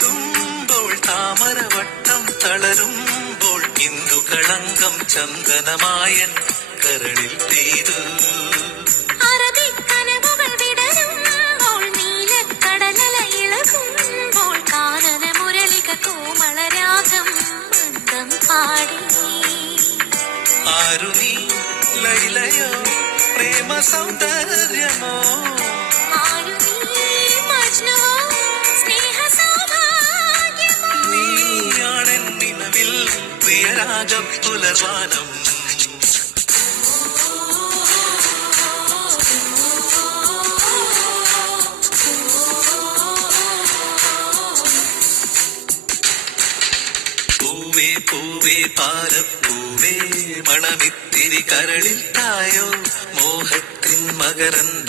പാടുമ്പോൾ താമരവട്ടം തളരുമ്പോൾ ഇന്ദുകളങ്കം ചന്ദനമായൻ കരളിൽ പെയ്തു. അറബിക്കനവുകൾ വിടരുമ്പോൾ നീലക്കടലല ഇളകുമ്പോൾ കാനന മുരളിക കോമളരാഗം മന്ദം പാടി. ആരു നീ ലൈലയോ പ്രേമ സൗന്ദര്യമോ, ആരു നീ മജ്നുവോ സ്നേഹ സൗഭാഗ്യമോ, നീയാണെൻ നിലവിൽ പ്രിയരാഗം പുലർവാനം. പൂവേ പൂവേ പാലപ്പൂവേ മണമിത്തിരി കരളിൽ തായോ മോഹത്തിൻ മകരന്ദ